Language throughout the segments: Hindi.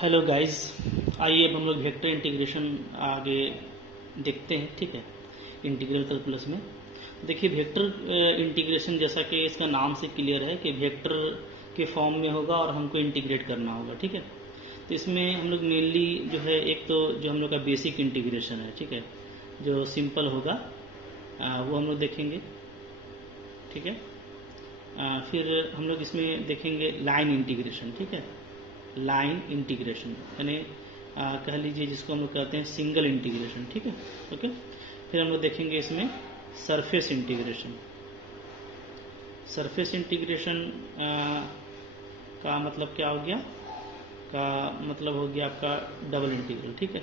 हेलो गाइस, आइए अब हम लोग वेक्टर इंटीग्रेशन आगे देखते हैं। ठीक है, इंटीग्रल कैलकुलस में देखिए वेक्टर इंटीग्रेशन जैसा कि इसका नाम से क्लियर है कि वेक्टर के फॉर्म में होगा और हमको इंटीग्रेट करना होगा। ठीक है, तो इसमें हम लोग मेनली जो है एक तो जो हम लोग का बेसिक इंटीग्रेशन है, ठीक है, जो सिंपल होगा वो हम लोग देखेंगे। ठीक है, फिर हम लोग इसमें देखेंगे लाइन इंटीग्रेशन। ठीक है, लाइन इंटीग्रेशन यानी कह लीजिए जिसको हम लोग कहते हैं सिंगल इंटीग्रेशन। ठीक है, ओके। फिर हम लोग देखेंगे इसमें सरफेस इंटीग्रेशन। सरफेस इंटीग्रेशन का मतलब क्या हो गया, का मतलब हो गया आपका डबल इंटीग्रल। ठीक है,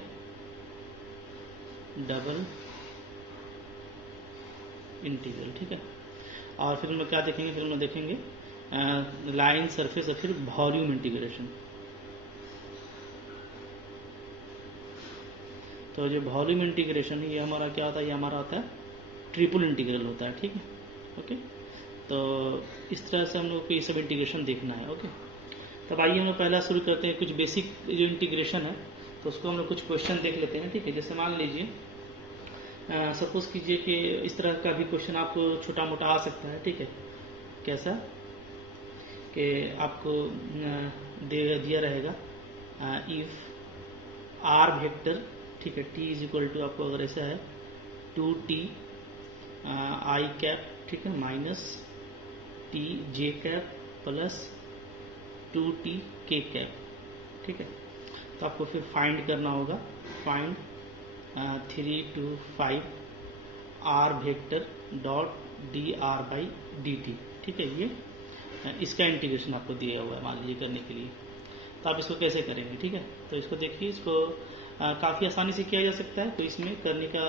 डबल इंटीग्रल। ठीक है, और फिर हम लोग क्या देखेंगे, फिर हम लोग देखेंगे लाइन सरफेस और फिर वॉल्यूम इंटीग्रेशन। तो जो वॉल्यूम इंटीग्रेशन है ये हमारा क्या होता है, ये हमारा होता है ट्रिपल इंटीग्रल होता है। ठीक है, ओके। तो इस तरह से हम लोग को ये सब इंटीग्रेशन देखना है। ओके, तब आइए हम लोग पहला शुरू करते हैं कुछ बेसिक जो इंटीग्रेशन है, तो उसको हम लोग कुछ क्वेश्चन देख लेते हैं। ठीक है, जैसे मान लीजिए सपोज कीजिए कि इस तरह का भी क्वेश्चन आपको छोटा मोटा आ सकता है। ठीक है, कैसा कि आपको दिया रहेगा इफ आर वेक्टर, ठीक है, टी इज इक्वल टू आपको अगर ऐसा है 2t आई कैप, ठीक है, माइनस टी जे कैप प्लस 2t के कैप। ठीक है, तो आपको फिर फाइंड करना होगा, find 3 to 5 R vector dot D R by D T. ठीक है, ये इसका इंटीग्रेशन आपको दिया हुआ है मान लीजिए करने के लिए। तो आप इसको कैसे करेंगे? ठीक है, तो इसको देखिए, इसको काफ़ी आसानी से किया जा सकता है, तो इसमें करने का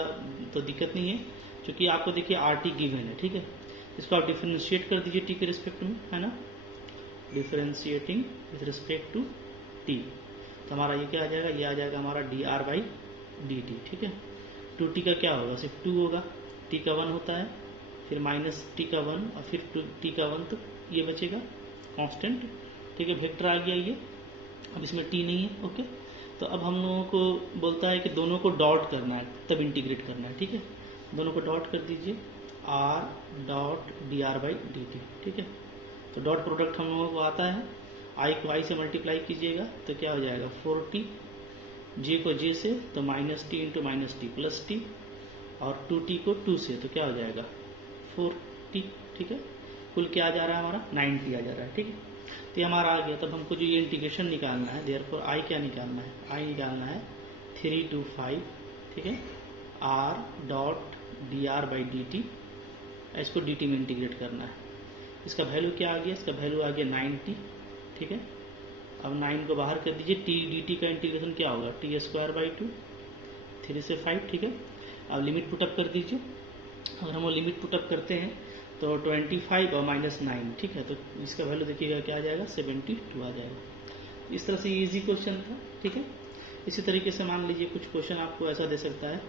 तो दिक्कत नहीं है, क्योंकि आपको देखिए आर टी गिवन है। ठीक है, इसको आप डिफ्रेंशिएट कर दीजिए टी के रिस्पेक्ट में, है ना, differentiating with respect to T. तो हमारा ये क्या आ जाएगा, ये आ जाएगा हमारा D R by D T. ठीक है, 2t का क्या होगा, सिर्फ 2 होगा, t का 1 होता है, फिर माइनस टी का 1 और फिर t का 1, तो ये बचेगा कांस्टेंट। ठीक है, वेक्टर आ गया ये, अब इसमें t नहीं है। ओके, तो अब हम लोगों को बोलता है कि दोनों को डॉट करना है, तब इंटीग्रेट करना है। ठीक है, दोनों को डॉट कर दीजिए, r dot D R by D T. ठीक है, तो डॉट प्रोडक्ट हम लोगों को आता है, i को i से मल्टीप्लाई कीजिएगा तो क्या हो जाएगा 4t, j को j से तो minus T into minus T plus T, और 2t को 2 से तो क्या हो जाएगा 4t। ठीक है, कुल क्या आ जा रहा है हमारा 9t आ जा रहा है। ठीक है, तो ये हमारा आ गया। तब हमको जो ये इंटीग्रेशन निकालना है, देयरफॉर i क्या निकालना है, i निकालना है 3 to 5, ठीक है, r dot D R by D T, इसको dt में इंटीग्रेट करना है। इसका वैल्यू क्या आ गया, इसका वैल्यू आ गया 9t। ठीक है, अब 9 को बाहर कर दीजिए, टी डी टी का इंटीग्रेशन क्या होगा, टी स्क्वायर बाई 2, 3 से 5। ठीक है, अब लिमिट पुटअप कर दीजिए, अगर हम वो लिमिट पुटअप करते हैं तो 25 और माइनस 9, ठीक है, तो इसका वैल्यू देखिएगा क्या आ जाएगा 72 आ जाएगा। इस तरह से ये इजी क्वेश्चन था। ठीक है, इसी तरीके से मान लीजिए कुछ क्वेश्चन आपको ऐसा दे सकता है,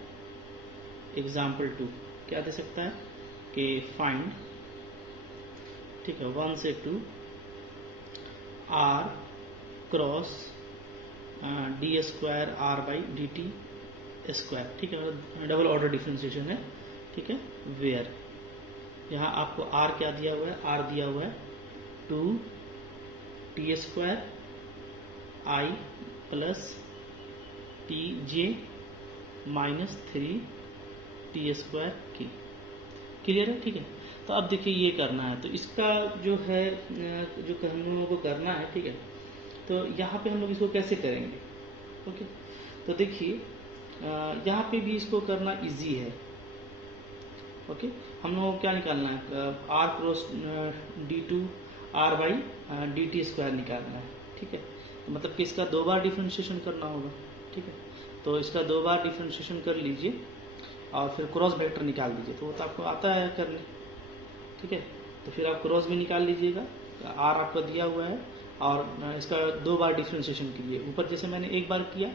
एग्जाम्पल 2 क्या दे सकता है कि फाइंड, ठीक है, 1 से 2 R cross D square R by D T square. ठीक है, डबल ऑर्डर डिफ्रेंशिएशन है। ठीक है, वेयर यहाँ आपको आर क्या दिया हुआ है, आर दिया हुआ है 2t स्क्वायर आई प्लस टी जे माइनस 3t स्क्वायर की। क्लियर है? ठीक है, तो अब देखिए ये करना है, तो इसका जो है जो हम लोगों को करना है, ठीक है, तो यहाँ पे हम लोग इसको कैसे करेंगे। ओके, तो देखिए यहाँ पे भी इसको करना इजी है। ओके, हम लोगों को क्या निकालना है, R cross D two R by D T square निकालना है। ठीक है, तो मतलब कि इसका 2 बार डिफ्रेंशिएशन करना होगा। ठीक है, तो इसका 2 बार डिफ्रेंशिएशन कर लीजिए और फिर क्रॉस वेक्टर निकाल दीजिए, तो वो तो आपको आता है करने। ठीक है, तो फिर आप क्रॉस भी निकाल लीजिएगा, आर आपका दिया हुआ है, और इसका 2 बार डिफ्रेंशिएशन कीजिए। ऊपर जैसे मैंने 1 बार किया,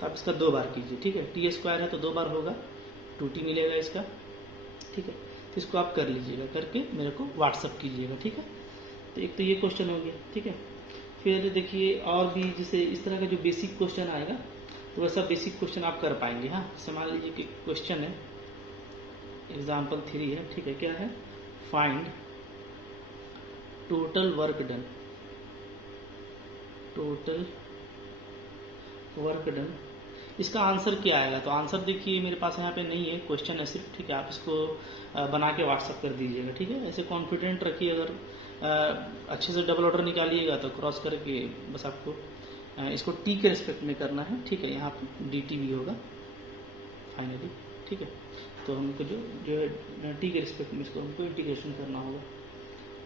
तो आप इसका 2 बार कीजिए। ठीक है, टी स्क्वायर है तो 2 बार होगा, 2t मिलेगा इसका। ठीक है, तो इसको आप कर लीजिएगा, करके मेरे को व्हाट्सअप कीजिएगा। ठीक है, तो एक तो ये क्वेश्चन हो गया। ठीक है, फिर देखिए और भी जैसे इस तरह का जो बेसिक क्वेश्चन आएगा तो वैसा बेसिक क्वेश्चन आप कर पाएंगे। हाँ, जैसे मान लीजिए कि क्वेश्चन है एग्जाम्पल 3 है, ठीक है, क्या है, find total work done, total work done, इसका आंसर क्या आएगा। तो आंसर देखिए मेरे पास यहाँ पे नहीं है, क्वेश्चन है सिर्फ, ठीक है, आप इसको बना के व्हाट्सअप कर दीजिएगा, ठीक है। ऐसे कॉन्फिडेंट रखिए, अगर अच्छे से डबल ऑर्डर निकालिएगा तो क्रॉस करके बस आपको इसको टी के रिस्पेक्ट में करना है, ठीक है, यहाँ पे डी टी भी होगा फाइनली, ठीक है। तो हमको जो है टी के रिस्पेक्ट में इसको हमको इंटीग्रेशन करना होगा।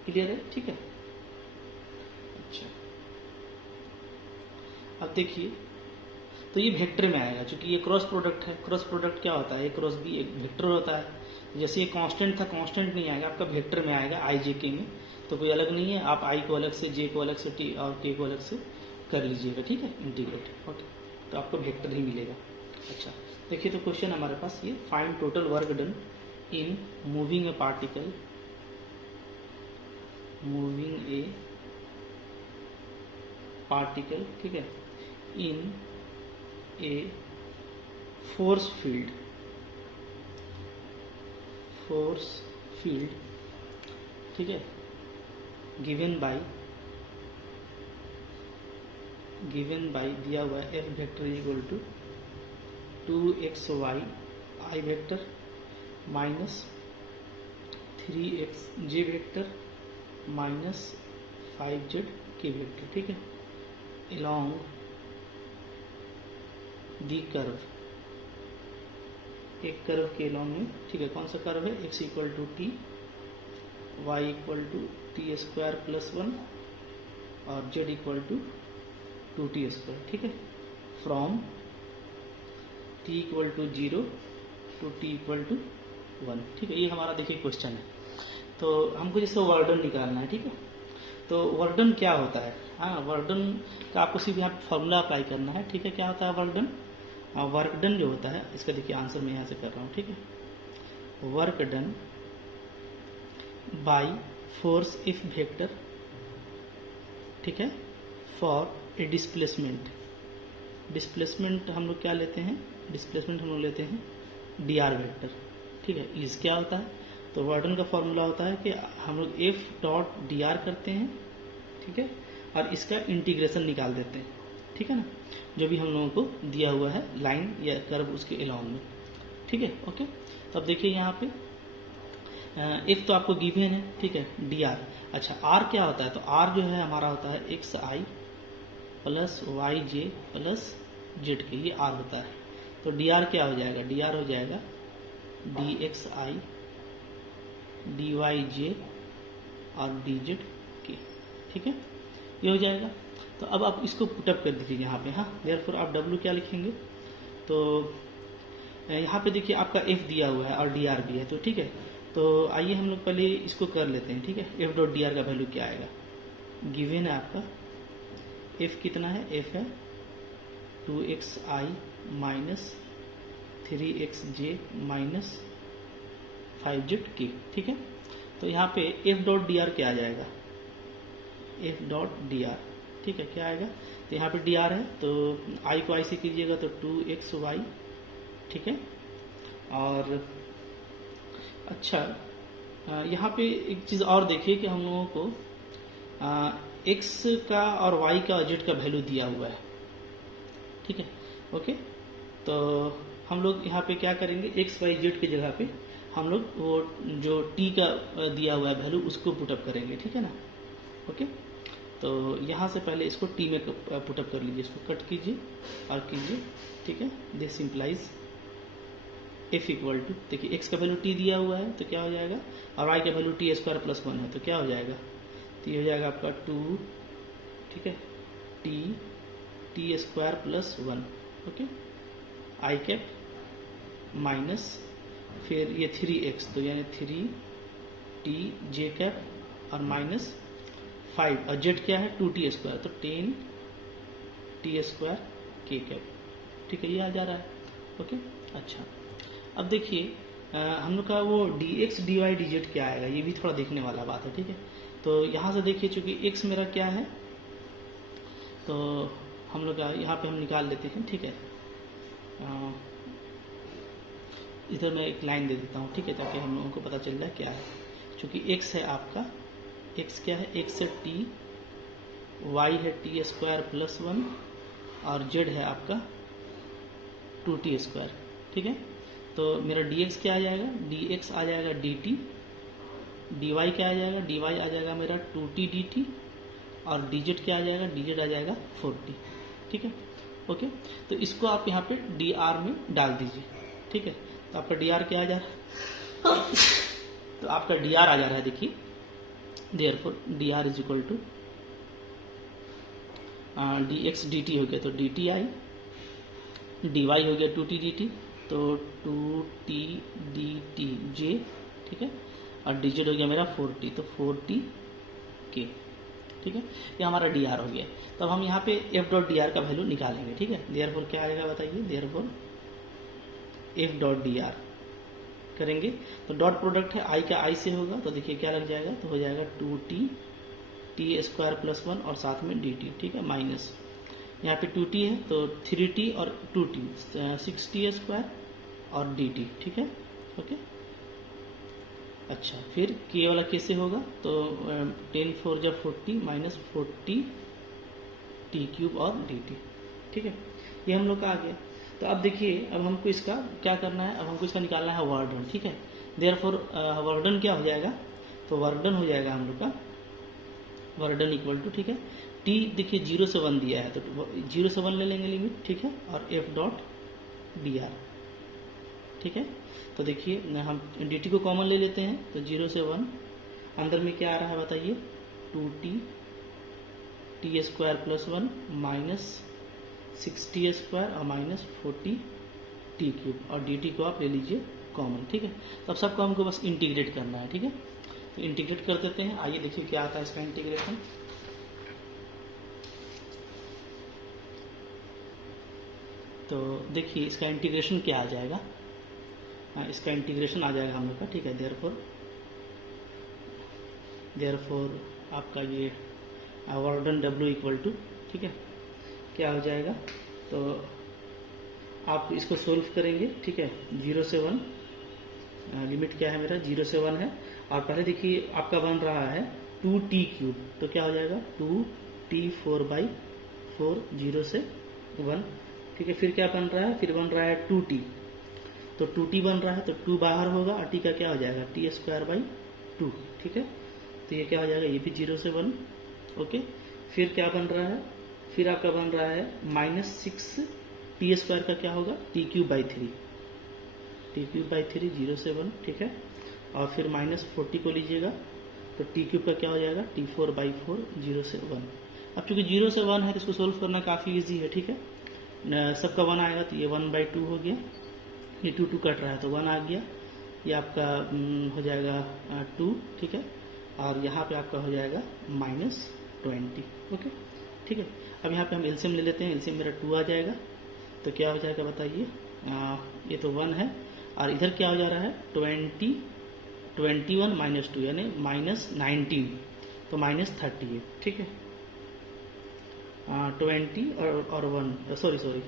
क्लियर है, ठीक है। अच्छा, अब देखिए तो ये वेक्टर में आएगा, क्योंकि ये क्रॉस प्रोडक्ट है। क्रॉस प्रोडक्ट क्या होता है, ए क्रॉस बी एक वेक्टर होता है। जैसे ये कांस्टेंट था, कांस्टेंट नहीं आएगा आपका, वेक्टर में आएगा आई जे के में, तो कोई अलग नहीं है। आप आई को अलग से, जे को अलग से, टी और के को अलग से कर लीजिएगा, ठीक है, इंटीग्रेट, ओके, तो आपको वेक्टर ही मिलेगा। अच्छा, देखिए तो क्वेश्चन हमारे पास ये, find total work done in moving a particle, moving a particle, ठीक है, in a force field, force field, ठीक है, गिवन बाय दिया हुआ है F vector equal to 2xy i vector minus 3x j vector minus 5z k vector, ठीक है, along दी कर्व, एक कर्व के अलॉन्ग में, ठीक है, कौन सा कर्व है, x equal to t, y equal to t square plus 1 और z equal to 2t square, ठीक है, from t equal to 0 to t equal to 1, ठीक है। ये हमारा देखिए क्वेश्चन है। तो हमको जैसे वर्क डन निकालना है, ठीक है। तो वर्क डन क्या होता है, हाँ, वर्क डन का आपको सिर्फ यहाँ फॉर्मूला अप्लाई करना है, ठीक है। क्या होता है वर्क डन, वर्क डन जो होता है, इसका देखिए आंसर मैं यहाँ से कर रहा हूँ, ठीक है। Work done by force if vector, ठीक है, फॉर ए डिस्प्लेसमेंट, डिस्प्लेसमेंट हम लोग क्या लेते हैं, डिस्प्लेसमेंट हम लोग लेते हैं डी आर वेक्टर, ठीक है। इस क्या होता है, तो वर्क डन का फॉर्मूला होता है कि हम लोग एफ डॉट डी आर करते हैं, ठीक है, और इसका इंटीग्रेशन निकाल देते हैं, ठीक है ना, जो भी हम लोगों को दिया हुआ है लाइन या कर्व उसके अलॉन्ग में, ठीक है, ओके। तो अब देखिए यहाँ पे एफ तो आपको गिवन है, ठीक है, डी आर। अच्छा, आर क्या होता है, तो आर जो है हमारा होता है एक्स आई प्लस वाई जे प्लस जेड के, ये आर होता है। तो डी आर क्या हो जाएगा, डी आर हो जाएगा D X I D Y J और डी जेड के, ठीक है, ये हो जाएगा। तो अब आप इसको पुटअप कर दीजिए यहाँ पे, हाँ, देयरफॉर आप डब्ल्यू क्या लिखेंगे, तो यहाँ पे देखिए आपका एफ दिया हुआ है और डी आर भी है, तो ठीक है। तो आइए हम लोग पहले इसको कर लेते हैं, ठीक है। एफ डॉट डी आर का वैल्यू क्या आएगा, गिवन है आपका एफ कितना है, एफ है 2xi minus 3xj minus 5z के, ठीक है। तो यहाँ पे एफ डॉट डी आर क्या आ जाएगा, एफ डॉट डी आर, ठीक है, क्या आएगा, तो यहाँ पे डी आर है, तो आई को आई से कीजिएगा तो 2xy, ठीक है। और अच्छा, यहाँ पे एक चीज़ और देखिए कि हम लोगों को x का और y का z का वैल्यू दिया हुआ है, ठीक है, ओके। तो हम लोग यहाँ पे क्या करेंगे, x y z की जगह पे हम लोग वो जो t का दिया हुआ है वैल्यू उसको पुटअप करेंगे, ठीक है ना, ओके। तो यहाँ से पहले इसको t में पुटअप कर लीजिए, इसको कट कीजिए और कीजिए, ठीक है। This implies f equal to, देखिए x का वैल्यू t दिया हुआ है तो क्या हो जाएगा, और y का वैल्यू टी स्क्वायर प्लस 1 है, तो क्या हो जाएगा, तो ये हो जाएगा आपका 2, ठीक है, टी स्क्वायर प्लस 1, ओके, आई कैप माइनस फिर ये 3x, तो यानी 3t जे कैप और माइनस 5 और z क्या है 2t स्क्वायर, तो 10t स्क्वायर के कैप, ठीक है, ये आ जा रहा है, ओके। अच्छा, अब देखिए हम लोग का वो dx dy dz क्या आएगा, ये भी थोड़ा देखने वाला बात है, ठीक है। तो यहाँ से देखिए चूंकि x मेरा क्या है, तो हम लोग यहाँ पे हम निकाल लेते हैं, ठीक है। इधर मैं एक लाइन दे देता हूँ, ठीक है, ताकि हम लोगों को पता चल जाए क्या है। चूँकि x है आपका, x क्या है, x है t, y है t स्क्वायर प्लस 1 और z है आपका 2t स्क्वायर, ठीक है। तो मेरा dx क्या आ जाएगा, dx आ जाएगा dt, dy क्या आ जाएगा, dy आ जाएगा मेरा 2t dt और dz क्या आ जाएगा, dz आ जाएगा 4t, ठीक है। ओके, तो इसको आप यहाँ पे dr में डाल दीजिए, ठीक है। तो आपका dr क्या आ जा रहा है, तो आपका dr आ जा रहा है, देखिए, therefore dr is equal to dx dt हो गया तो dt आई, dy हो गया 2t dt तो 2t dt j, ठीक है, और dz हो गया मेरा 4t तो 4t k, ठीक है। ये हमारा dr हो गया। तो अब हम यहाँ पे f डॉट डी आर का वैल्यू निकालेंगे, ठीक है। देयरफॉर क्या आएगा बताइए, therefore f dot D are करेंगे तो डॉट प्रोडक्ट है i का i से होगा, तो देखिए क्या लग जाएगा, तो हो जाएगा 2t t स्क्वायर प्लस 1 और साथ में dt, ठीक है, माइनस यहाँ पे 2t है तो 3t और 2t 6t स्क्वायर और dt, ठीक है। ओके, अच्छा, फिर k वाला कैसे होगा, तो 10 4 जब 40 माइनस 40 t क्यूब और dt, ठीक है। ये हम लोग का आ गया। तो अब देखिए, अब हमको इसका क्या करना है, अब हमको इसका निकालना है वर्क डन, ठीक है। देयरफॉर वर्क डन क्या हो जाएगा, तो वर्क डन हो जाएगा हम लोग का वर्क डन इक्वल टू, ठीक है, t देखिए 0 से 1 दिया है तो 0 से 1 ले लेंगे लिमिट, ठीक है, और f डॉट डी आर, ठीक है। तो देखिए हम dt को कॉमन ले लेते हैं तो 0 से 1 अंदर में क्या आ रहा है बताइए, 2t t square plus 1 minus 6t square और माइनस 40 t क्यूब और dt को आप ले लीजिए कॉमन, ठीक है। तो अब सबको हमको बस इंटीग्रेट करना है, ठीक है। तो इंटीग्रेट कर देते हैं, आइए देखिए क्या आता है इसका इंटीग्रेशन। तो देखिए इसका इंटीग्रेशन क्या आ जाएगा, इसका इंटीग्रेशन आ जाएगा हम लोग का, ठीक है। देयरफॉर आपका ये work done W equal to, ठीक है, क्या हो जाएगा, तो आप इसको सोल्व करेंगे, ठीक है। 0 से 1 लिमिट क्या है मेरा, 0 से 1 है, और पहले देखिए आपका बन रहा है 2t क्यूब, तो क्या हो जाएगा 2t 4/4 0 से 1, ठीक है। फिर क्या बन रहा है, फिर बन रहा है 2t, तो 2t बन रहा है तो 2 बाहर होगा और t का क्या हो जाएगा, t स्क्वायर बाई 2, ठीक है। तो ये क्या हो जाएगा, ये भी 0 से 1, ओके। फिर क्या बन रहा है, फिर आपका बन रहा है -6 टी स्क्वायर का क्या होगा, T cube by 3, T cube by 3 0 से 1, ठीक है। और फिर -40 को लीजिएगा तो टी क्यूब का क्या हो जाएगा, T4/4 0 से 1। अब चूंकि 0 से 1 है तो इसको सोल्व करना काफ़ी इजी है, ठीक है। सबका 1 आएगा तो ये 1/2 हो गया, ये 2 कट रहा है तो 1 आ गया, ये आपका हो जाएगा 2, ठीक है। और यहाँ पे आपका हो जाएगा -20, ओके, ठीक है। अब यहाँ पे हम एलसीएम ले लेते हैं, एलसीएम मेरा 2 आ जाएगा, तो क्या हो जाएगा बताइए, ये तो 1 है और इधर क्या हो जा रहा है 21 माइनस 2 यानी -19 तो -38, ठीक है। 20 और 1 सॉरी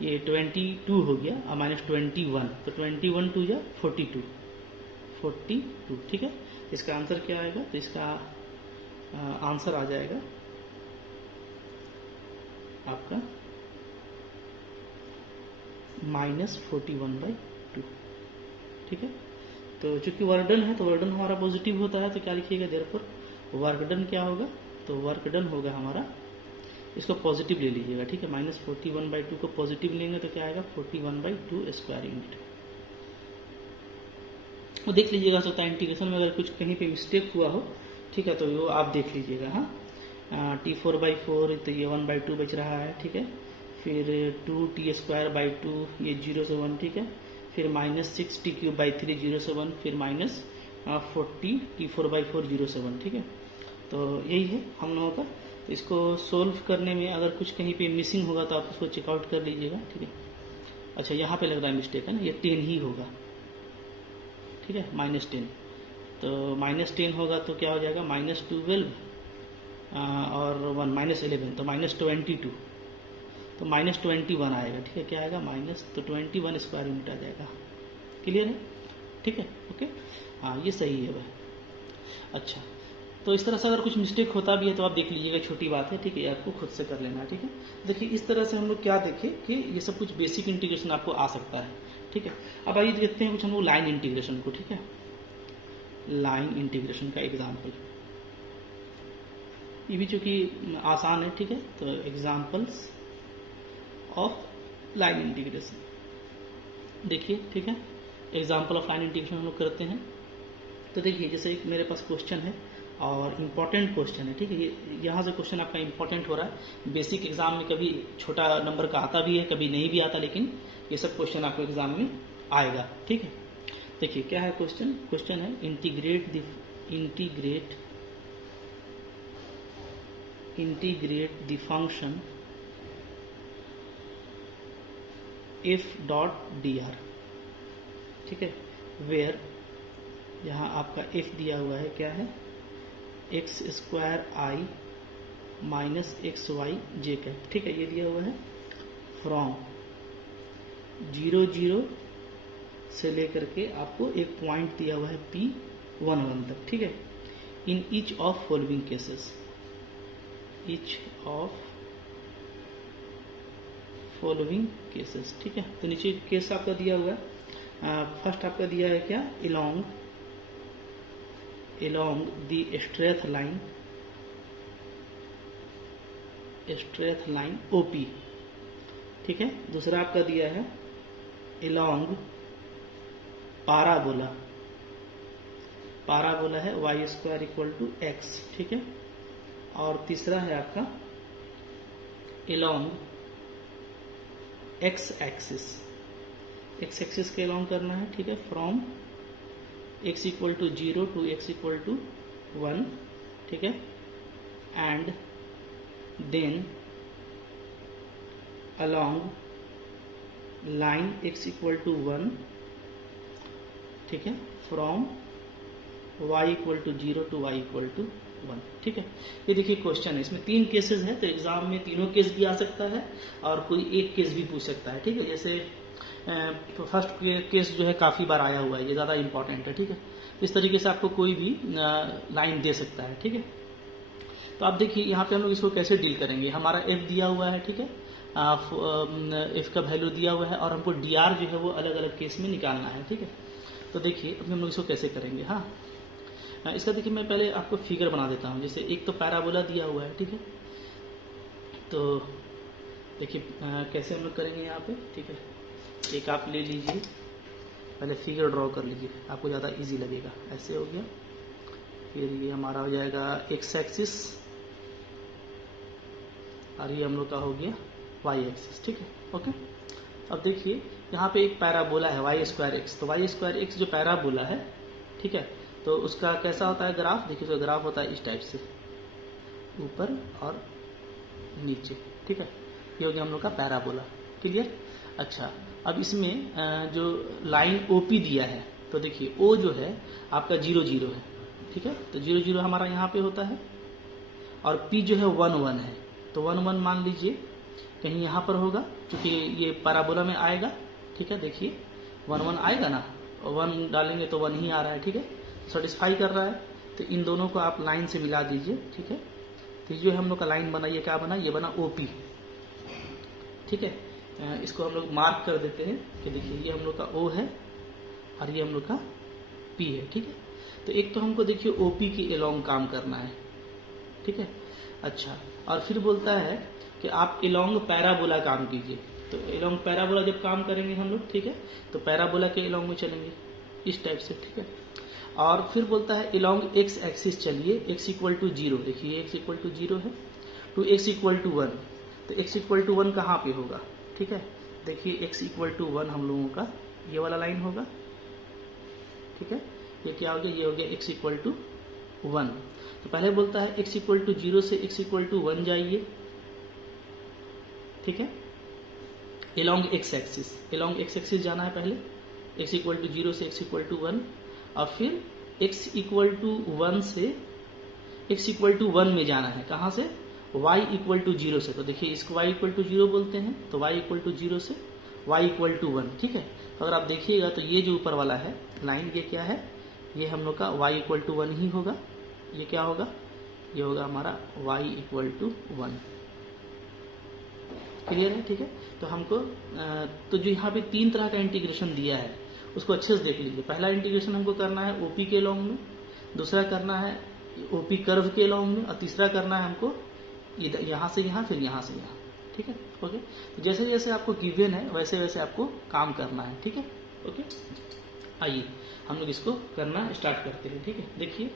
ये 22 हो गया और -21 तो 21 2 या 42, ठीक है। इसका आंसर क्या आएगा, तो इसका आंसर आ जाएगा आपका -41/2, ठीक है। तो चूंकि वर्क डन है तो वर्क डन हमारा पॉजिटिव होता है, तो क्या लिखिएगा, देयरफॉर वर्क डन क्या होगा, तो वर्क डन होगा हमारा, इसको पॉजिटिव ले लीजिएगा, ठीक है। -41/2 को पॉजिटिव लेंगे तो क्या आएगा 41/2 स्क्वायर यूनिट। वो देख लीजिएगा, सकता है इंटीग्रेशन में अगर कुछ कहीं पे मिस्टेक हुआ हो, ठीक है, तो वो आप देख लीजिएगा। हाँ, T4/4 तो ये 1/2 बच रहा है, ठीक है। फिर 2t स्क्वायर बाई 2 ये 0 से 1, ठीक है। फिर -6t क्यूब बाई 3 0 से 1, फिर -40 T4/4 0 से 1, ठीक है। तो यही है हम लोगों का। तो इसको सोल्व करने में अगर कुछ कहीं पे मिसिंग होगा तो आप उसको चेकआउट कर लीजिएगा, ठीक है। अच्छा, यहाँ पे लग रहा है मिस्टेक है ना, ये 10 ही होगा, ठीक है, -10, तो -10 होगा तो क्या हो जाएगा -12 और 1 -11 तो -22, तो -21 आएगा। ठीक है, क्या आएगा माइनस, तो 21 स्क्वायर यूनिट आ जाएगा। क्लियर है? ठीक है, ओके, हाँ ये सही है भाई। अच्छा, तो इस तरह से अगर कुछ मिस्टेक होता भी है तो आप देख लीजिएगा, छोटी बात है। ठीक है, आपको खुद से कर लेना है। ठीक है, देखिए इस तरह से हम लोग क्या देखें कि ये सब कुछ बेसिक इंटीग्रेशन आपको आ सकता है। ठीक है, अब आइए देखते हैं कुछ हम लोग लाइन इंटीग्रेशन को। ठीक है, लाइन इंटीग्रेशन का एग्जाम्पल, ये भी चूंकि आसान है। ठीक है, तो एग्जाम्पल्स ऑफ लाइन इंटीग्रेशन देखिए। ठीक है, एग्जाम्पल ऑफ लाइन इंटीग्रेशन हम लोग करते हैं। तो देखिए जैसे एक मेरे पास क्वेश्चन है और इम्पॉर्टेंट क्वेश्चन है। ठीक है, ये यहाँ से क्वेश्चन आपका इम्पॉर्टेंट हो रहा है। बेसिक एग्जाम में कभी छोटा नंबर का आता भी है, कभी नहीं भी आता, लेकिन ये सब क्वेश्चन आपको एग्जाम में आएगा। ठीक है, देखिए क्या है क्वेश्चन। क्वेश्चन है integrate the function f dot dr। ठीक है, वेयर यहाँ आपका f दिया हुआ है, क्या है, x² i minus XY j cap. ठीक है, ये दिया हुआ है फ्रॉम 0 0 से लेकर के आपको एक पॉइंट दिया हुआ है P11 तक। ठीक है, in each of following cases, each of following cases. ठीक है, तो नीचे केस आपका दिया हुआ है। फर्स्ट आपका दिया है क्या, along the strength line OP। ठीक है, दूसरा आपका दिया है along पाराबोला है y² = x। ठीक है, और तीसरा है आपका along x एक्सिस के along करना है। ठीक है, फ्रॉम x = 0 to x = 1। ठीक है, and then along line x = 1। ठीक है, फ्रॉम y = 0 to y = 1। ठीक है, ये देखिए क्वेश्चन है, इसमें 3 केसेस है, तो एग्जाम में तीनों केस भी आ सकता है और कोई एक केस भी पूछ सकता है। ठीक है, जैसे फर्स्ट केस जो है काफी बार आया हुआ है, ये ज्यादा इंपॉर्टेंट है। ठीक है, इस तरीके से आपको कोई भी लाइन दे सकता है। ठीक है, तो आप देखिए यहाँ पे हम लोग इसको कैसे डील करेंगे। हमारा f दिया हुआ है। ठीक है, f का वैल्यू दिया हुआ है और हमको dr जो है वो अलग अलग केस में निकालना है। ठीक है, तो देखिए अब हम लोग इसको कैसे करेंगे। हाँ, इसका देखिए मैं पहले आपको फिगर बना देता हूँ। जैसे एक तो पैराबोला दिया हुआ है। ठीक है, तो देखिए कैसे हम लोग करेंगे यहाँ पे। ठीक है, एक आप ले लीजिए, पहले फिगर ड्रॉ कर लीजिए, आपको ज़्यादा इजी लगेगा। ऐसे हो गया, फिर ये हमारा हो जाएगा x एक्सिस और ये हम लोग का हो गया y एक्सिस। ठीक है, ओके। अब देखिए यहाँ पे एक पैराबोला है y²x, तो y²x जो पैराबोला है, ठीक है, तो उसका कैसा होता है ग्राफ। देखिए उसका ग्राफ होता है इस टाइप से, ऊपर और नीचे। ठीक है, ये हो गया हम लोग का पैराबोला। क्लियर। अच्छा, अब इसमें जो लाइन OP दिया है, तो देखिए O जो है आपका 0 0 है। ठीक है, तो 0 0 हमारा यहाँ पे होता है और P जो है 1 1 है, तो 1 1 मान लीजिए कहीं यहाँ पर होगा, क्योंकि ये पैराबोला में आएगा। ठीक है, देखिए 1 1 आएगा ना, 1 डालेंगे तो 1 ही आ रहा है। ठीक है, सेटिस्फाई कर रहा है, तो इन दोनों को आप लाइन से मिला दीजिए। ठीक है, तो जो हम लोग का लाइन बना, ये क्या बना, ये बना OP। ठीक है, इसको हम लोग मार्क कर देते हैं कि देखिए ये हम लोग का O है और ये हम लोग का P है। ठीक है, तो एक तो हमको देखिए OP के एलोंग काम करना है। ठीक है, अच्छा, और फिर बोलता है कि आप एलोंग पैराबोला काम कीजिए। तो एलोंग पैराबोला जब काम करेंगे हम लोग, ठीक है, तो पैराबोला के एलोंग में चलेंगे इस टाइप से। ठीक है, और फिर बोलता है एलोंग x एक्सिस चलिए, x = 0। देखिए x = 0 है, टू x = 1, तो x = 1 कहाँ पे होगा। ठीक है, देखिए x = 1 हम लोगों का ये वाला लाइन होगा। ठीक है, ये क्या हो गया, ये हो गया x = 1। तो पहले बोलता है x = 0 से x = 1 जाइए। ठीक है, एलोंग x एक्सिस जाना है पहले, x = 0 से x = 1, और फिर x = 1 से x इक्वल टू 1 में जाना है। कहाँ से? y इक्वल टू 0 से। तो देखिए इसको y इक्वल टू 0 बोलते हैं, तो y इक्वल टू 0 से y इक्वल टू 1, ठीक है। तो अगर आप देखिएगा तो ये जो ऊपर वाला है लाइन, ये क्या है? ये हम लोग का y इक्वल टू 1 ही होगा। ये क्या होगा? ये होगा हमारा y इक्वल टू 1। क्लियर है? ठीक है। तो हमको तो जो यहाँ पे 3 तरह का इंटीग्रेशन दिया है उसको अच्छे से देख लीजिए। पहला इंटीग्रेशन हमको करना है ओपी के लॉन्ग में, दूसरा करना है ओपी कर्व के लॉन्ग में, और तीसरा करना है हमको यहाँ से यहाँ, फिर यहाँ से यहाँ, ठीक है। ओके, तो जैसे जैसे आपको गिवन है वैसे वैसे आपको काम करना है, ठीक है। ओके, आइए हम लोग इसको करना स्टार्ट करते हैं, ठीक है। देखिए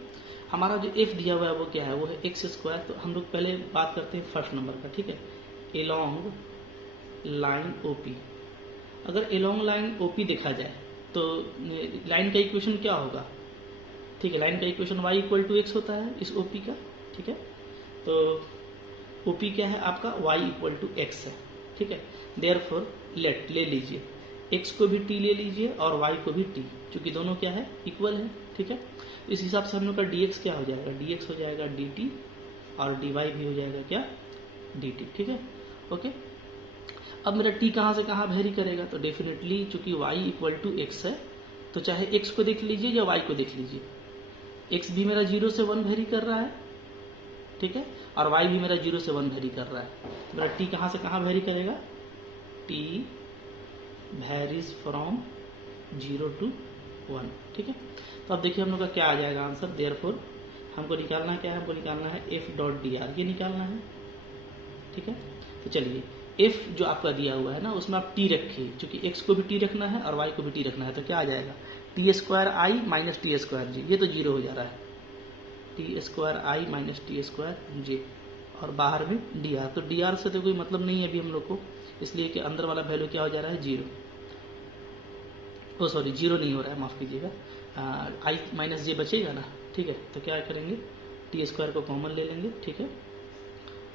हमारा जो एफ दिया हुआ है वो क्या है? वो है एक्स स्क्वायर। तो हम लोग पहले बात करते हैं फर्स्ट नंबर का, ठीक है। Along line OP. अगर एलोंग लाइन ओपी देखा जाए तो लाइन का इक्वेशन क्या होगा? ठीक है, लाइन का equation y equal to X होता है इस ओपी का, ठीक है। तो ओपी क्या है आपका? y इक्वल टू एक्स है, ठीक है। देयरफॉर लेट ले लीजिए x को भी t ले लीजिए और y को भी t, क्योंकि दोनों क्या है? इक्वल है, ठीक है। इस हिसाब से हम लोग का dx क्या हो जाएगा? dx हो जाएगा dt और dy भी हो जाएगा क्या? dt, ठीक है। ओके, अब मेरा t कहाँ से कहाँ वेरी करेगा? तो डेफिनेटली चूंकि y इक्वल टू एक्स है तो चाहे x को देख लीजिए या y को देख लीजिए, x भी मेरा 0 से 1 वेरी कर रहा है, ठीक है, और y भी मेरा 0 से 1 वेरी कर रहा है। तो मेरा t कहाँ से कहाँ वेरी करेगा? t वेरीज फ्रॉम 0 to 1, ठीक है। तो अब देखिए हम लोग का क्या आ जाएगा आंसर। देयरफॉर हमको निकालना क्या है? हमको निकालना है f डॉट डी आर, ये निकालना है, ठीक है। तो चलिए f जो आपका दिया हुआ है ना उसमें आप t रखिए, क्योंकि x को भी t रखना है और y को भी t रखना है। तो क्या आ जाएगा? टी स्क्वायर आई माइनस टी स्क्वायर जे, ये तो 0 हो जा रहा है। टी स्क्वायर आई माइनस टी स्क्वायर जे, और बाहर में डी आर। तो डी आर से तो कोई मतलब नहीं है अभी हम लोग को, इसलिए कि अंदर वाला वैल्यू क्या हो जा रहा है? 0। ओ सॉरी, 0 नहीं हो रहा है, माफ कीजिएगा। आई माइनस जे बचेगा ना, ठीक है। तो क्या करेंगे? टी स्क्वायर को कॉमन ले लेंगे, ठीक है।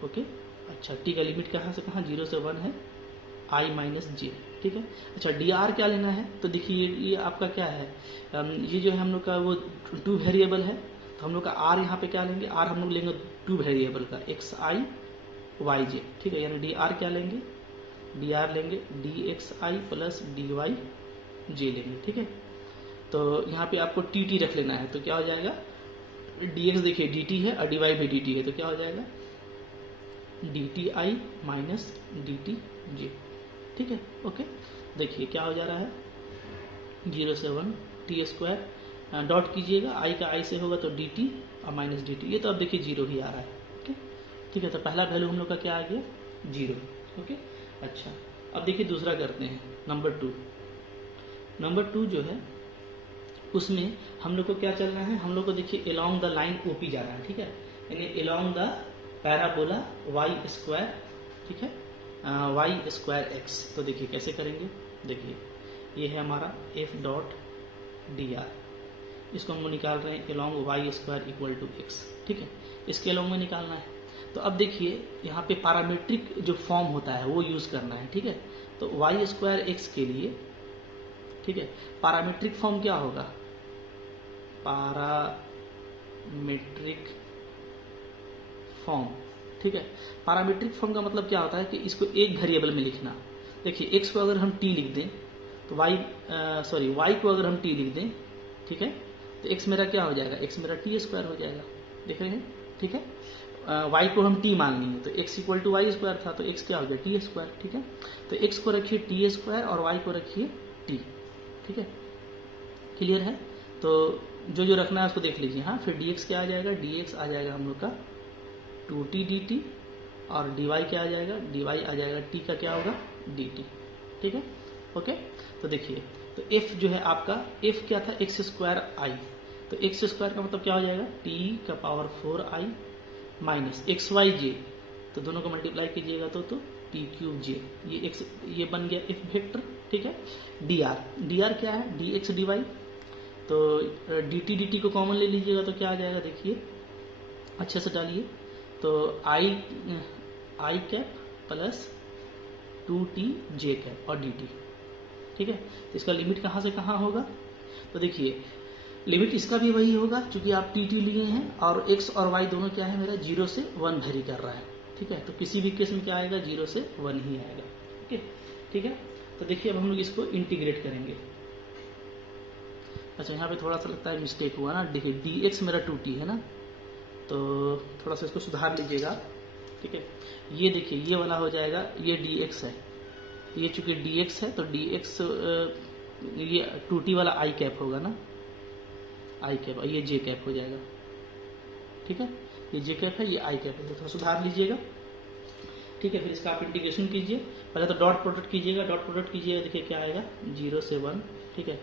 ओके, अच्छा टी का लिमिट कहाँ से कहाँ? 0 से 1 है, आई माइनस जे, ठीक है। अच्छा डी आर क्या लेना है? तो देखिए ये आपका क्या है? ये जो है हम लोग का वो 2 वेरिएबल है, तो हम लोग का आर यहाँ पे क्या लेंगे? आर हम लोग लेंगे 2 वेरिएबल का एक्स आई वाई जे, ठीक है। यानी डी आर क्या लेंगे? डी आर लेंगे डी एक्स आई प्लस डी वाई जे लेंगे, ठीक है। तो यहाँ पे आपको टी टी रख लेना है, तो क्या हो जाएगा? डी एक्स देखिए डी टी है और डी वाई भी डी टी है, तो क्या हो जाएगा? D T I minus D T J, ठीक है। ओके, देखिए क्या हो जा रहा है? 0 से 1 टी स्क्वायर डॉट कीजिएगा, आई का आई से होगा तो डी टी और माइनस डी टी, ये तो अब देखिए 0 ही आ रहा है, ओके, ठीक है। तो पहला वैल्यू हम लोग का क्या आ गया? 0, ओके। अच्छा अब देखिए दूसरा करते हैं, नंबर 2। नंबर 2 जो है उसमें हम लोग को क्या चलना है? हम लोग को देखिए अलोंग द लाइन ओपी जा रहा है, ठीक है, यानी along the parabola Y square, ठीक है, वाई स्क्वायर एक्स। तो देखिए कैसे करेंगे? देखिए ये है हमारा एफ डॉट डी आर, इसको हम निकाल रहे हैं along Y square equal to X, ठीक है, इसके अलोंग में निकालना है। तो अब देखिए यहाँ पे पैरामीट्रिक जो फॉर्म होता है वो यूज करना है, ठीक है। तो वाई स्क्वायर एक्स के लिए, ठीक है, पैरामीट्रिक फॉर्म क्या होगा? पैरामीट्रिक फॉर्म, ठीक है। पैरामीट्रिक फॉर्म का मतलब क्या होता है कि इसको एक वेरिएबल में लिखना। देखिए एक्स को अगर हम टी लिख दें तो वाई को अगर हम टी लिख दें, ठीक है, तो एक्स मेरा क्या हो जाएगा? एक्स मेरा टी स्क्वायर हो जाएगा, देख रहे हैं, ठीक है। वाई को हम टी मान लेंगे तो X equal to Y square था, तो एक्स क्या हो गया? टी स्क्वायर, ठीक है। तो एक्स को रखिए टी स्क्वायर और वाई को रखिए टी, ठीक है, क्लियर है। तो जो जो रखना है उसको देख लीजिए। हाँ, फिर dx क्या आ जाएगा? dx आ जाएगा हम लोग का 2t dt, और dy क्या आ जाएगा? dy आ जाएगा t का क्या होगा? dt, ठीक है, ओके। तो देखिए तो f जो है आपका, f क्या था? एक्स स्क्वायर आई, तो एक्स स्क्वायर का मतलब क्या हो जाएगा? t का power 4i minus X Y J, तो दोनों को मल्टीप्लाई कीजिएगा तो टी क्यूब जे, ये एक्स, ये बन गया एफ वेक्टर, ठीक है। डी आर क्या है? डी एक्स डी वाई, तो डी टी को कॉमन ले लीजिएगा तो क्या आ जाएगा? देखिए अच्छे से डालिए, तो आई कैप प्लस 2t जे कैप और dt, ठीक है। तो इसका लिमिट कहाँ से कहाँ होगा? तो देखिए लिमिट इसका भी वही होगा, क्योंकि आप टी टी लिए हैं और एक्स और वाई दोनों क्या है मेरा 0 से 1 वेरी कर रहा है। ठीक है, तो किसी भी केस में क्या आएगा 0 से 1 ही आएगा। ओके, ठीक है। तो देखिए अब हम लोग इसको इंटीग्रेट करेंगे। अच्छा, यहाँ पे थोड़ा सा लगता है मिस्टेक हुआ ना। देखिए dx मेरा 2t है ना, तो थोड़ा सा इसको सुधार लीजिएगा। ठीक है, ये देखिए ये वाला हो जाएगा, ये dx है, ये चूंकि dx है तो dx ये 2t वाला i कैप होगा ना, i कैप, और ये j कैप हो जाएगा। ठीक है, ये j कैप है, ये i कैप है, तो थोड़ा सुधार लीजिएगा। ठीक है, फिर इसका आप इंटीग्रेशन कीजिए। पहले तो डॉट प्रोडक्ट कीजिएगा, डॉट प्रोडक्ट कीजिएगा, देखिए क्या आएगा 0 से 1। ठीक है,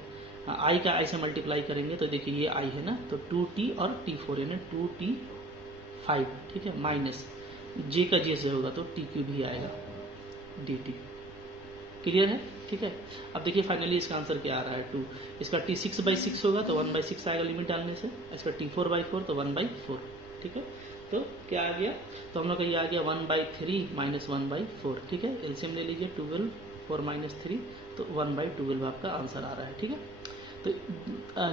आई का आई से मल्टीप्लाई करेंगे तो देखिए ये आई है ना, तो 2t और t4 यानी 2t5। ठीक है, माइनस जे का जे से होगा तो t³ ही आएगा dt। क्लियर है? ठीक है, अब देखिए फाइनली इसका आंसर क्या आ रहा है 2। इसका t6/6 होगा तो 1/6 आएगा लिमिट डालने से। इसका t4/4 तो 1/4। ठीक है, तो क्या आ गया, तो हम लोग का ये आ गया 1/3 माइनस 1/4। ठीक है, एलसीएम ले लीजिए 12, 4 माइनस 3 तो 1/12 आपका आंसर आ रहा है। ठीक है, तो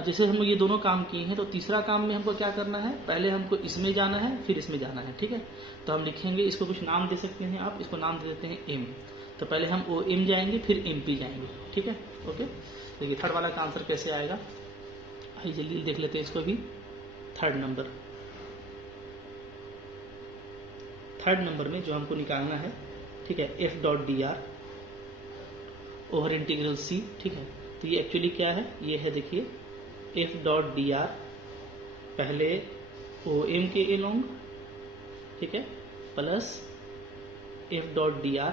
जैसे हम ये दोनों काम किए हैं, तो तीसरा काम में हमको क्या करना है, पहले हमको इसमें जाना है फिर इसमें जाना है। ठीक है, तो हम लिखेंगे, इसको कुछ नाम दे सकते हैं आप, इसको नाम दे देते हैं m। तो पहले हम OM जाएंगे फिर MP जाएंगे। ठीक है, ओके। देखिए थर्ड वाला का आंसर कैसे आएगा, आइए जल्दी देख लेते हैं इसको भी। थर्ड नंबर में जो हमको निकालना है, ठीक है, f.dr ओवर इंटीग्रल c। ठीक है, तो ये एक्चुअली क्या है, ये है देखिए f.dr पहले OM के एलोंग, ठीक है, प्लस f.dr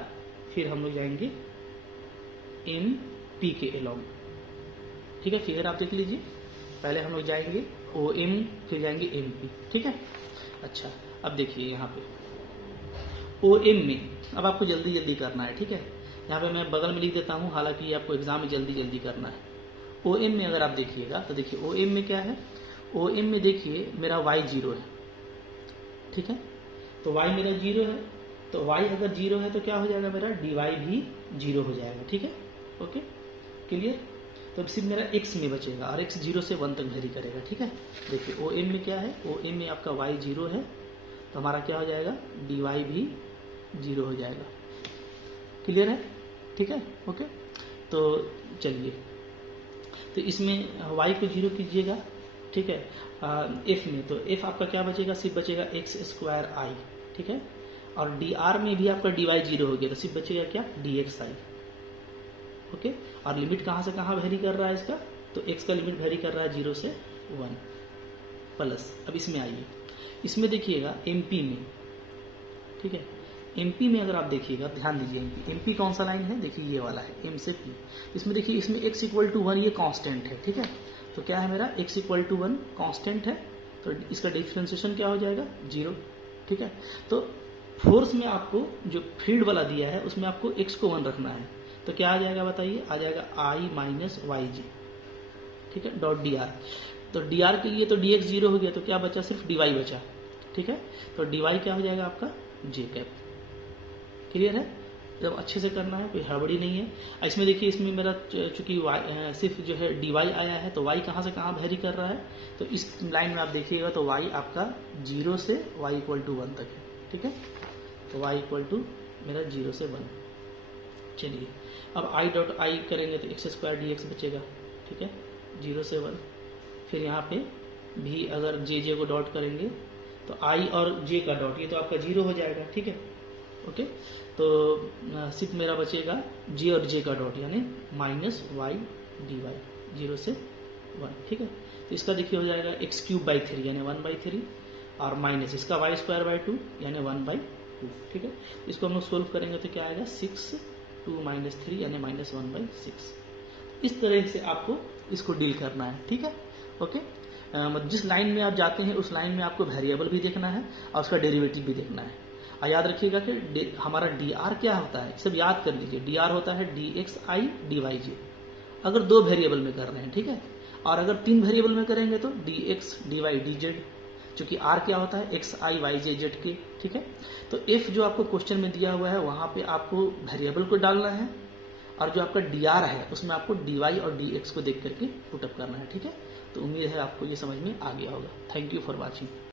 फिर हम लोग जाएंगे MP के एलोंग। ठीक है, फिगर आप देख लीजिए, पहले हम लोग जाएंगे OM फिर जाएंगे MP। ठीक है, अच्छा अब देखिए यहाँ पे OM में अब आपको जल्दी जल्दी करना है। ठीक है, यहाँ पे मैं बगल में लिख देता हूँ, हालांकि आपको एग्जाम में जल्दी जल्दी करना है। OM में अगर आप देखिएगा तो देखिए OM में क्या है, OM में देखिए मेरा y 0 है। ठीक है, तो y मेरा 0 है, तो y अगर 0 है तो क्या हो जाएगा, मेरा dy भी 0 हो जाएगा। ठीक है, ओके, क्लियर। तो सिर्फ मेरा x में बचेगा और x 0 से 1 तक वेरी करेगा। ठीक है, देखिए OM में क्या है, OM में आपका y 0 है तो हमारा क्या हो जाएगा, dy भी 0 हो जाएगा। क्लियर है? ठीक है, ओके। तो चलिए, तो इसमें y को 0 कीजिएगा। ठीक है, f में तो f आपका क्या बचेगा, सिर्फ बचेगा x² i। ठीक है, और dr में भी आपका dy 0 हो गया तो सिर्फ बचेगा क्या, dxi। ओके, और लिमिट कहाँ से कहाँ वेरी कर रहा है इसका, तो x का लिमिट वेरी कर रहा है 0 से 1 प्लस। अब इसमें आइए, इसमें देखिएगा MP में। ठीक है, MP में अगर आप देखिएगा, ध्यान दीजिए MP कौन सा लाइन है, देखिए ये वाला है M से P। इसमें देखिए इसमें x = 1 ये कांस्टेंट है। ठीक है, तो क्या है मेरा x = 1 कांस्टेंट है, तो इसका डिफरेंशिएशन क्या हो जाएगा 0। ठीक है, तो फोर्स में आपको जो फील्ड वाला दिया है उसमें आपको x को 1 रखना है, तो क्या आ जाएगा बताइए, आ जाएगा i माइनस yj। ठीक है, डॉट dr, तो dr के लिए तो dx 0 हो गया तो क्या बचा, सिर्फ dy बचा। ठीक है, तो dy क्या हो जाएगा आपका j कैप। क्लियर है, जब अच्छे से करना है, कोई हड़बड़ी नहीं है। इसमें देखिए इसमें मेरा चूंकि सिर्फ जो है dy आया है तो y कहाँ से कहाँ वेरी कर रहा है, तो इस लाइन में आप देखिएगा तो y आपका 0 से y = 1 तक है। ठीक है, तो y = मेरा 0 से 1। चलिए अब i.i करेंगे तो x² dx बचेगा। ठीक है, 0 से 1। फिर यहाँ पे भी अगर j को डॉट करेंगे तो i और j का डॉट, ये तो आपका 0 हो जाएगा। ठीक है, ओके, तो सिर्फ मेरा बचेगा j और j का डॉट यानी माइनस y dy 0 से 1। ठीक है, तो इसका देखिए हो जाएगा x³ यानी 1/3 और माइनस इसका y² 2 यानी 1/2। ठीक है, इसको हम लोग सोल्व करेंगे तो क्या आएगा 6 2 माइनस 3 यानी -1/6। इस तरह से आपको इसको डील करना है। ठीक है, ओके। जिस लाइन में आप जाते हैं उस लाइन में आपको वेरिएबल भी देखना है और उसका डेरिवेटिव भी देखना है। और याद रखिएगा कि हमारा dr क्या होता है, सब याद कर लीजिए, dr होता है dxi dyj अगर 2 वेरिएबल में कर रहे हैं। ठीक है, और अगर 3 वेरिएबल में करेंगे तो dx dy dz, क्योंकि r क्या होता है xi yj zk। ठीक है, तो f जो आपको क्वेश्चन में दिया हुआ है वहां पे आपको वेरिएबल को डालना है और जो आपका dr है उसमें आपको dy और dx को देख करके पुटअप करना है। ठीक है, तो उम्मीद है आपको ये समझ में आ गया होगा। Thank you for watching.